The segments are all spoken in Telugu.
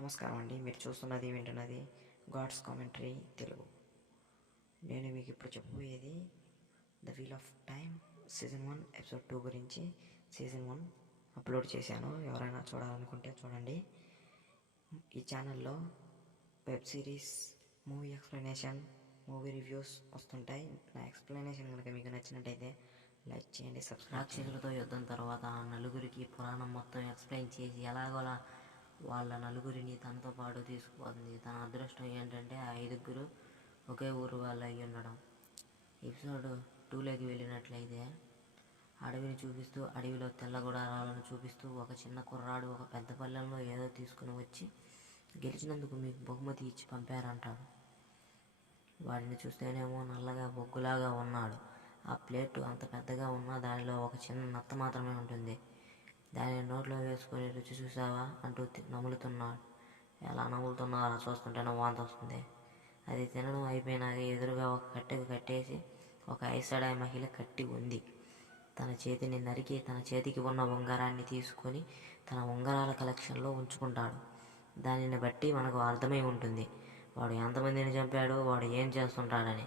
నమస్కారం అండి. మీరు చూస్తున్నది వింటున్నది గాడ్స్ కామెంటరీ తెలుగు. నేను మీకు ఇప్పుడు చెప్పబోయేది the Wheel of Time season 1 episode 2 గురించి. సీజన్ 1 అప్లోడ్ చేశాను, ఎవరైనా చూడాలనుకుంటే చూడండి. ఈ ఛానల్లో web series, movie explanation, movie reviews వస్తుంటాయి. నా ఎక్స్ప్లెనేషన్ కనుక మీకు నచ్చినట్టయితే లైక్ చేయండి, సబ్స్క్రైబ్. రాక్షసులతో యుద్ధం తర్వాత ఆ నలుగురికి పురాణం మొత్తం ఎక్స్ప్లెయిన్ చేసి ఎలాగోలా వాళ్ళ నలుగురిని తనతో పాటు తీసుకుపోతుంది. తన అదృష్టం ఏంటంటే ఆ 5 ఒకే ఊరు వాళ్ళు అయ్యి ఉండడం. ఎపిసోడ్ 2లోకి వెళ్ళినట్లయితే అడవిని చూపిస్తూ, అడవిలో తెల్ల గుడారాలను చూపిస్తూ, ఒక చిన్న కుర్రాడు ఒక పెద్ద పల్లెంలో ఏదో తీసుకుని వచ్చి గెలిచినందుకు మీకు బహుమతి ఇచ్చి పంపారంటాడు. వాడిని చూస్తేనేమో నల్లగా బొగ్గులాగా ఉన్నాడు. ఆ ప్లేటు అంత పెద్దగా ఉన్నా దానిలో ఒక చిన్న నత్త మాత్రమే ఉంటుంది. దానిని నోట్లో వేసుకొని రుచి చూసావా అంటూ నములుతున్నాడు. ఎలా నములుతున్నారో చూస్తుంటేనే వాంతి వస్తుంది. అది తినడం అయిపోయినాక ఎదురుగా ఒక కట్టెకు కట్టేసి ఒక ఐసడాయ్ మహిళ కట్టి ఉంది. తన చేతిని నరికి తన చేతికి ఉన్న ఉంగరాన్ని తీసుకొని తన ఉంగరాల కలెక్షన్లో ఉంచుకుంటాడు. దానిని బట్టి మనకు అర్థమై ఉంటుంది వాడు ఎంతమందిని చంపాడు, వాడు ఏం చేస్తుంటాడని.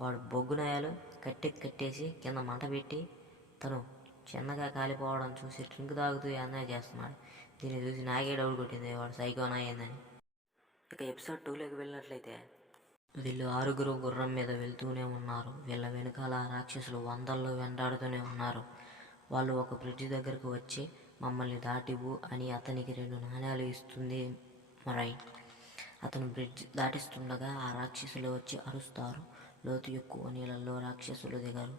వాడు బొగ్గునాయాలు కట్టెకి కట్టేసి కింద మంట పెట్టి తను చిన్నగా కాలిపోవడం చూసి డ్రింక్ తాగుతూ ఎంజాయ్ చేస్తున్నాడు. దీన్ని చూసి నాకే డౌట్ కొట్టింది, వాడు సైకోనా అయిందని. ఇక ఎపిసోడ్ 2లోకి వెళ్ళినట్లయితే వీళ్ళు 6 గుర్రం మీద వెళ్తూనే ఉన్నారు. వీళ్ళ వెనుకాల రాక్షసులు వందల్లో వెంటాడుతూనే ఉన్నారు. వాళ్ళు ఒక బ్రిడ్జ్ దగ్గరకు వచ్చి మమ్మల్ని దాటివు అని అతనికి 2 నాణ్యాలు ఇస్తుంది మొరైన్. అతను బ్రిడ్జ్ దాటిస్తుండగా ఆ రాక్షసులు వచ్చి అరుస్తారు. లోతు ఎక్కువ నీళ్ళల్లో రాక్షసులు దిగరు.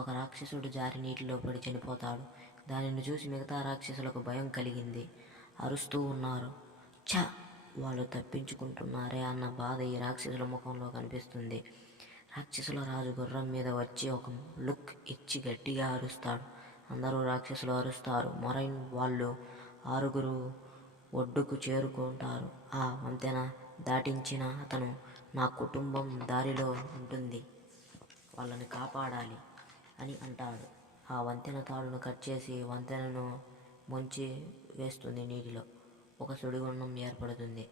ఒక రాక్షసుడు జారి నీటిలో పడి చనిపోతాడు. దానిని చూసి మిగతా రాక్షసులకు భయం కలిగింది. అరుస్తూ ఉన్నారు. ఛ, వాళ్ళు తప్పించుకుంటున్నారే అన్న బాధ ఈ రాక్షసుల ముఖంలో కనిపిస్తుంది. రాక్షసుల రాజు గుర్రం మీద వచ్చి ఒక లుక్ ఇచ్చి గట్టిగా అరుస్తాడు. అందరూ రాక్షసులు అరుస్తారు. మొరైన్ వాళ్ళు 6 ఒడ్డుకు చేరుకుంటారు. ఆ వంతెన దాటించిన అతను నా కుటుంబం దారిలో ఉంటుంది, వాళ్ళని కాపాడాలి అని అంటాడు. ఆ వంతెన తాడును కట్ చేసి వంతెనను ముంచి వేస్తుంది నీటిలో. ఒక సుడిగుండం ఏర్పడుతుంది,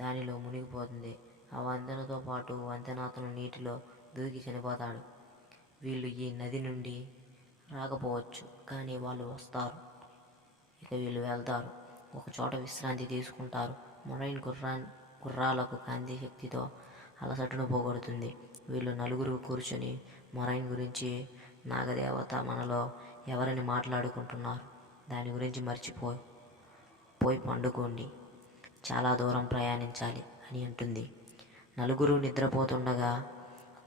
దానిలో మునిగిపోతుంది. ఆ వంతెనతో పాటు వంతెన అతను నీటిలో దూకి చనిపోతాడు. వీళ్ళు ఈ నది నుండి రాకపోవచ్చు, కానీ వాళ్ళు వస్తారు. ఇక వీళ్ళు వెళ్తారు, ఒక చోట విశ్రాంతి తీసుకుంటారు. మొరైన్ గుర్రాలకు కాంతి శక్తితో అలసటను పోగొడుతుంది. వీళ్ళు 4 కూర్చొని మొరైన్ గురించి, నాగదేవత మనలో ఎవరిని మాట్లాడుకుంటున్నారు, దాని గురించి పోయి పండుకోండి, చాలా దూరం ప్రయాణించాలి అని అంటుంది. 4 నిద్రపోతుండగా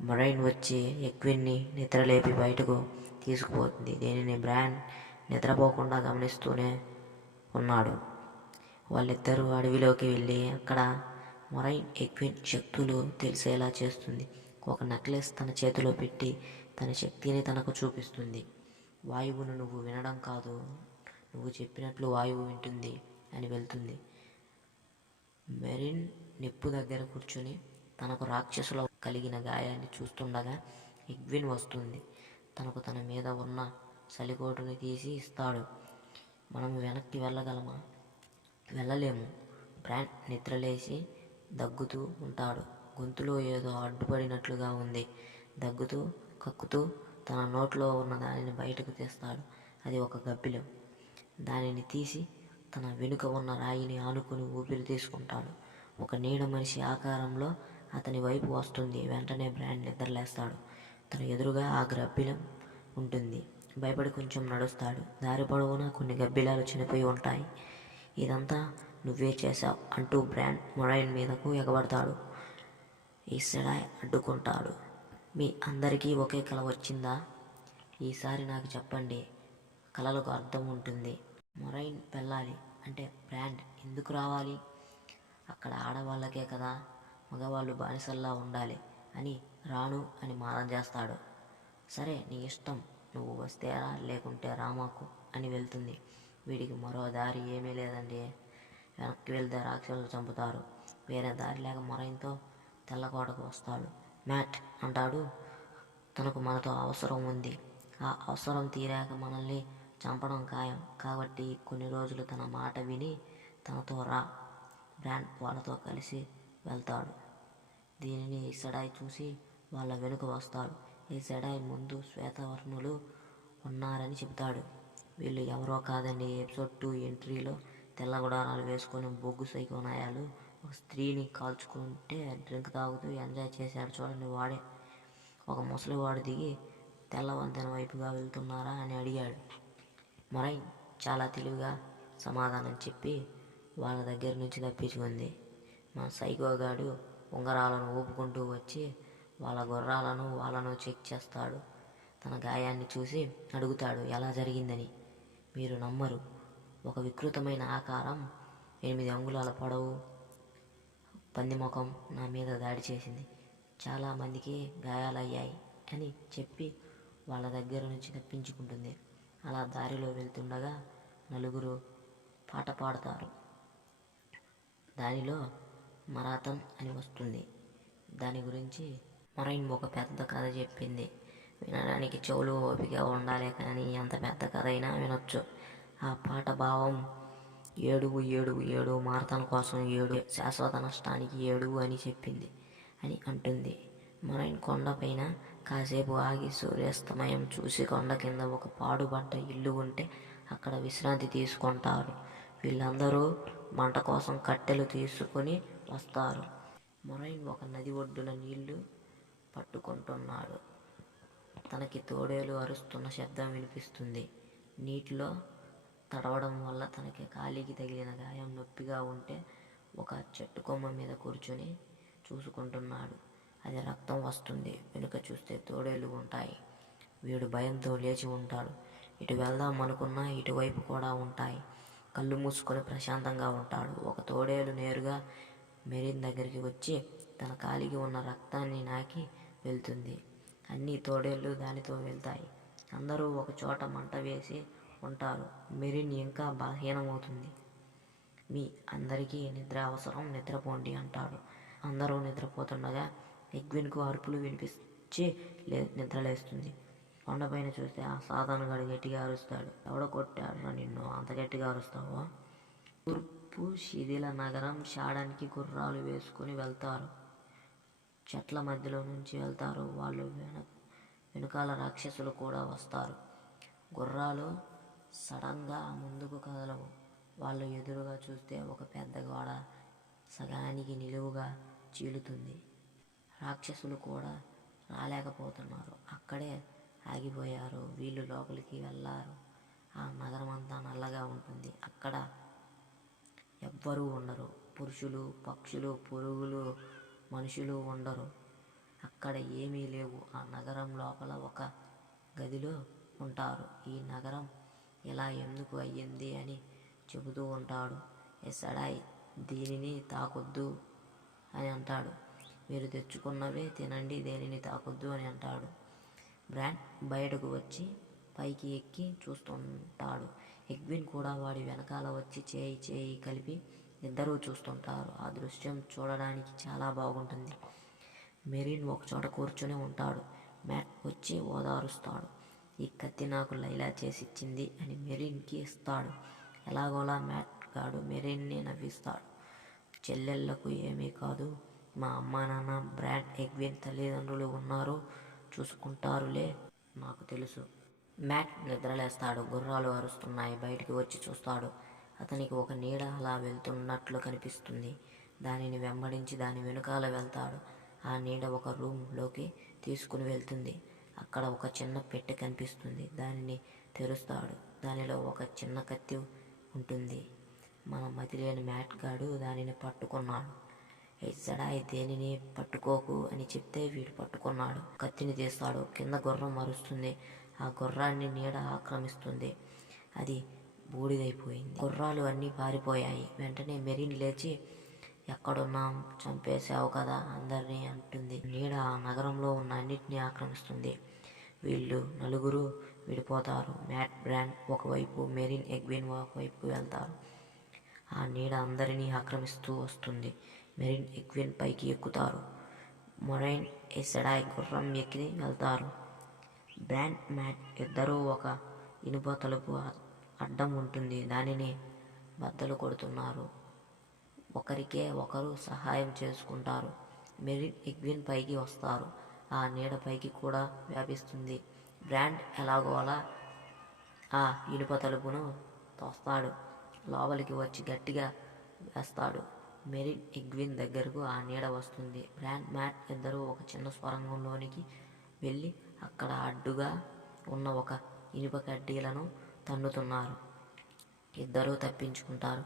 మొరైన్ వచ్చి ఎక్విన్ని నిద్రలేపి బయటకు తీసుకుపోతుంది. దీనిని బ్రాన్ నిద్రపోకుండా గమనిస్తూనే ఉన్నాడు. వాళ్ళిద్దరూ అడవిలోకి వెళ్ళి అక్కడ మొరైన్ ఎక్విన్ శక్తులు తెలిసేలా చేస్తుంది. ఒక నెక్లెస్ తన చేతిలో పెట్టి తన శక్తిని తనకు చూపిస్తుంది. వాయువును నువ్వు వినడం కాదు, నువ్వు చెప్పినట్లు వాయువు వింటుంది అని వెళ్తుంది. మెరిన్ నిప్పు దగ్గర కూర్చొని తనకు రాక్షసుల కలిగిన గాయాన్ని చూస్తుండగా ఎగ్విన్ వస్తుంది. తనకు తన మీద ఉన్న సలికోటుని తీసి ఇస్తాడు. మనం వెనక్కి వెళ్ళగలమా? వెళ్ళలేము. బ్రాండ్ నిద్రలేసి దగ్గుతూ ఉంటాడు. గొంతులో ఏదో అడ్డుపడినట్లుగా ఉంది. దగ్గుతూ కక్కుతూ తన నోట్లో ఉన్న దానిని బయటకు తీస్తాడు. అది ఒక గబ్బిలం. దానిని తీసి తన వెనుక ఉన్న రాయిని ఆనుకుని ఊపిరి తీసుకుంటాడు. ఒక నీడ మనిషి ఆకారంలో అతని వైపు వస్తుంది. వెంటనే బ్రాండ్ నిద్రలేస్తాడు. తన ఎదురుగా ఆ గబ్బిలం ఉంటుంది. భయపడి కొంచెం నడుస్తాడు. దారి పొడవునా కొన్ని గబ్బిలాలు చనిపోయి ఉంటాయి. ఇదంతా నువ్వే చేశావు అంటూ బ్రాండ్ మొరైన్ మీదకు ఎగబడతాడు. ఈసడాయ్ అడ్డుకుంటాడు. మీ అందరికీ ఒకే కల వచ్చిందా? ఈసారి నాకు చెప్పండి, కలలకు అర్థం ఉంటుంది. మొరైన్ వెళ్ళాలి అంటే బ్రాండ్ ఎందుకు రావాలి? అక్కడ ఆడవాళ్ళకే కదా, మగవాళ్ళు బానిసల్లా ఉండాలి అని రాను అని మారం చేస్తాడు. సరే నీ ఇష్టం, నువ్వు వస్తే రా, లేకుంటే రామాకు అని వెళ్తుంది. వీడికి మరో దారి ఏమీ లేదండి. వెనక్కి వెళ్తే రాక్షసులు చంపుతారు. వేరే దారి లేక మొరైన్తో తెల్లకోటకు వస్తాడు. మ్యాట్ అంటాడు, తనకు మనతో అవసరం ఉంది. ఆ అవసరం తీరాక మనల్ని చంపడం ఖాయం కాబట్టి కొన్ని రోజులు తన మాట విని తనతో రా బ్రాండ్ వాళ్ళతో కలిసి వెళ్తాడు. దీనిని సెడాయ్ చూసి వాళ్ళ వెనుక వస్తాడు. ఈ సెడాయ్ ముందు శ్వేతవర్ణులు ఉన్నారని చెబుతాడు. వీళ్ళు ఎవరో కాదండి, ఎపిసోడ్ 2 ఎంట్రీలో తెల్ల గుడారాలు వేసుకొని బొగ్గు సైకోనాయాలు ఒక స్త్రీని కాల్చుకుంటే డ్రింక్ తాగుతూ ఎంజాయ్ చేశాడు చూడండి, వాడే. ఒక ముసలివాడు దిగి తెల్ల వంతెన వైపుగా వెళ్తున్నారా అని అడిగాడు. మొరైన్ చాలా తెలివిగా సమాధానం చెప్పి వాళ్ళ దగ్గర నుంచి తప్పించుకుంది. మా సైకోగాడు ఉంగరాలను ఊపుకుంటూ వచ్చి వాళ్ళ గుర్రాలను వాళ్ళను చెక్ చేస్తాడు. తన గాయాన్ని చూసి అడుగుతాడు ఎలా జరిగిందని. మీరు నమ్మరు, ఒక వికృతమైన ఆకారం 8 అంగుళాల పొడవు పంది ముఖం నా మీద దాడి చేసింది. చాలామందికి గాయాలయ్యాయి అని చెప్పి వాళ్ళ దగ్గర నుంచి తప్పించుకుంటుంది. అలా దారిలో వెళ్తుండగా నలుగురు పాట పాడతారు. దానిలో మరాథన్ అని వస్తుంది. దాని గురించి మొరైన్ ఒక పెద్ద కథ చెప్పింది. వినడానికి చెవులు ఓపిక ఉండాలి, కానీ ఎంత పెద్ద కథ అయినా వినొచ్చు. ఆ పాట భావం ఏడుగు ఏడుగు ఏడుగు, మారథాన్ కోసం ఏడు, శాశ్వత నష్టానికి ఏడుగు అని చెప్పింది అని అంటుంది. మొరైన్ కొండపైన కాసేపు ఆగి సూర్యాస్తమయం చూసి కొండ కింద ఒక పాడుబడ్డ ఇల్లు ఉంటే అక్కడ విశ్రాంతి తీసుకుంటారు. వీళ్ళందరూ మంట కోసం కట్టెలు తీసుకొని వస్తారు. మొరైన్ ఒక నది ఒడ్డున నీళ్లు పట్టుకుంటున్నాడు. తనకి తోడేలు అరుస్తున్న శబ్దం వినిపిస్తుంది. నీటిలో తడవడం వల్ల తనకి కాలికి తగిలిన గాయం నొప్పిగా ఉంటే ఒక చెట్టు కొమ్మ మీద కూర్చొని చూసుకుంటున్నాడు. అది రక్తం వస్తుంది. వెనుక చూస్తే తోడేలు ఉంటాయి. వీడు భయంతో లేచి ఉంటాడు. ఇటు వెళ్దాం అనుకున్నా ఇటువైపు కూడా ఉంటాయి. కళ్ళు మూసుకొని ప్రశాంతంగా ఉంటాడు. ఒక తోడేలు నేరుగా మెరీన్ దగ్గరికి వచ్చి తన కాలికి ఉన్న రక్తాన్ని నాకి వెళ్తుంది. అన్ని తోడేళ్ళు దానితో వెళ్తాయి. అందరూ ఒక చోట మంట వేసి ఉంటారు. మెరీన్ ఇంకా బలహీనమవుతుంది. మీ అందరికీ నిద్ర అవసరం, నిద్రపోండి అంటాడు. అందరూ నిద్రపోతుండగా ఎగ్విన్కు అరుపులు వినిపించి నిద్రలేస్తుంది. కొండపైన చూస్తే ఆ సాధారణగాడు గట్టిగా అరుస్తాడు. ఎవడ కొట్టాడురా నిన్ను అంత గట్టిగా అరుస్తావో? తూర్పు శిథిల నగరం షాడానికి గుర్రాలు వేసుకుని వెళ్తారు. చెట్ల మధ్యలో నుంచి వెళ్తారు. వాళ్ళు వెనుకాల రాక్షసులు కూడా వస్తారు. గుర్రాలు సడన్గా ముందుకు కదలవు. వాళ్ళు ఎదురుగా చూస్తే ఒక పెద్ద గోడ సగానికి నిలువుగా చీలుతుంది. రాక్షసులు కూడా రాలేకపోతున్నారు. అక్కడే ఆగిపోయారు. వీళ్ళు లోపలికి వెళ్ళారు. ఆ నగరం అంతా నల్లగా ఉంటుంది. అక్కడ ఎవ్వరూ ఉండరు. పురుషులు, పక్షులు, పురుగులు, మనుషులు ఉండరు. అక్కడ ఏమీ లేవు. ఆ నగరం లోపల ఒక గదిలో ఉంటారు. ఈ నగరం ఇలా ఎందుకు అయ్యింది అని చెబుతూ ఉంటాడు. సెడాయ్ దీనిని తాకొద్దు అని అంటాడు. మీరు తెచ్చుకున్నవే తినండి, దేనిని తాకొద్దు అని అంటాడు. బ్రాండ్ బయటకు వచ్చి పైకి ఎక్కి చూస్తుంటాడు. ఎగ్విన్ కూడా వాడి వెనకాల వచ్చి చేయి కలిపి ఇద్దరూ చూస్తుంటారు. ఆ దృశ్యం చూడడానికి చాలా బాగుంటుంది. మెరీన్ ఒకచోట కూర్చొని ఉంటాడు. మ్యాట్ వచ్చి ఓదారుస్తాడు. ఈ కత్తి నాకు లైలా చేసిచ్చింది అని మెరీన్కి ఇస్తాడు. ఎలాగోలా మ్యాట్ గాడు మెరీన్ని నవ్విస్తాడు. చెల్లెళ్లకు ఏమీ కాదు, మా అమ్మా నాన్న బ్రాండ్ ఎగ్విన్ తల్లిదండ్రులు ఉన్నారు, చూసుకుంటారులే, నాకు తెలుసు. మ్యాట్ నిద్రలేస్తాడు. గుర్రాలు అరుస్తున్నాయి. బయటికి వచ్చి చూస్తాడు. అతనికి ఒక నీడ అలా వెళ్తున్నట్లు కనిపిస్తుంది. దానిని వెంబడించి దాని వెనుకాల వెళ్తాడు. ఆ నీడ ఒక రూమ్లోకి తీసుకుని వెళ్తుంది. అక్కడ ఒక చిన్న పెట్టె కనిపిస్తుంది. దానిని తెరుస్తాడు. దానిలో ఒక చిన్న కత్తి ఉంటుంది. మన మతిలేని మ్యాట్ గాడు దానిని పట్టుకున్నాడు. సెడాయ్ దేనిని పట్టుకోకు అని చెప్తే వీడు పట్టుకున్నాడు. కత్తిని తీస్తాడు. కింద గుర్రం అరుస్తుంది. ఆ గుర్రాన్ని నీడ ఆక్రమిస్తుంది. అది బూడిదైపోయింది. గుర్రాలు అన్నీ పారిపోయాయి. వెంటనే మెరీన్ లేచి ఎక్కడున్నాం, చంపేశావు కదా అందరినీ అంటుంది. నీడ ఆ నగరంలో ఉన్న అన్నిటినీ ఆక్రమిస్తుంది. వీళ్ళు నలుగురు విడిపోతారు. మ్యాట్, బ్రాండ్ ఒకవైపు, మెరీన్, ఎగ్విన్ ఒకవైపుకు వెళ్తారు. ఆ నీడ అందరినీ ఆక్రమిస్తూ వస్తుంది. మెరీన్, ఎగ్విన్ పైకి ఎక్కుతారు. మొరైన్, సెడాయ్ గుర్రం ఎక్కి వెళ్తారు. బ్రాండ్, మ్యాట్ ఇద్దరూ ఒక ఇనుప తలుపు అడ్డం ఉంటుంది. దానిని బద్దలు కొడుతున్నారు. ఒకరికే ఒకరు సహాయం చేసుకుంటారు. మెరిన్ ఎగ్విన్ పైకి వస్తారు. ఆ నీడ పైకి కూడా వ్యాపిస్తుంది. బ్రాండ్ ఎలాగోలా ఆ ఇనుప తలుపును తోస్తాడు. లోపలికి వచ్చి గట్టిగా వేస్తాడు. మెరిన్ ఎగ్విన్ దగ్గరకు ఆ నీడ వస్తుంది. బ్రాండ్ మ్యాట్ ఇద్దరూ ఒక చిన్న సొరంగంలోనికి వెళ్ళి అక్కడ అడ్డుగా ఉన్న ఒక ఇనుప కడ్డీలను తన్నుతున్నారు. ఇద్దరూ తప్పించుకుంటారు.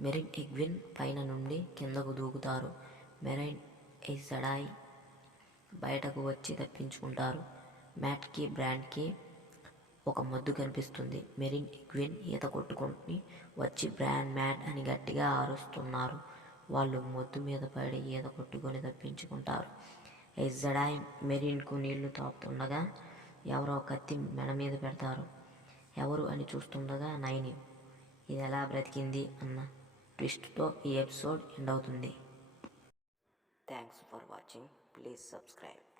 మెరిన్ ఎగ్విన్ పైన నుండి కిందకు దూకుతారు. మెరైన్ ఎయిసడాయ్ బయటకు వచ్చి తప్పించుకుంటారు. మ్యాట్కి బ్రాండ్కి ఒక మొద్దు కనిపిస్తుంది. మెరిన్ ఎగ్విన్ ఈత కొట్టుకుని వచ్చి బ్రాండ్ మ్యాట్ అని గట్టిగా అరుస్తున్నారు. వాళ్ళు మొద్దు మీద పడి ఈత కొట్టుకొని తప్పించుకుంటారు. ఎయిసడాయ్ మెరిన్కు నీళ్లు తాపుతుండగా ఎవరో కత్తి మెడ మీద పెడతారు. ఎవరు అని చూస్తుండగా నైని ఇది ఎలా బ్రతికింది అన్న ట్విస్ట్తో ఈ ఎపిసోడ్ ఎండ్ అవుతుంది. Thanks for watching. Please subscribe.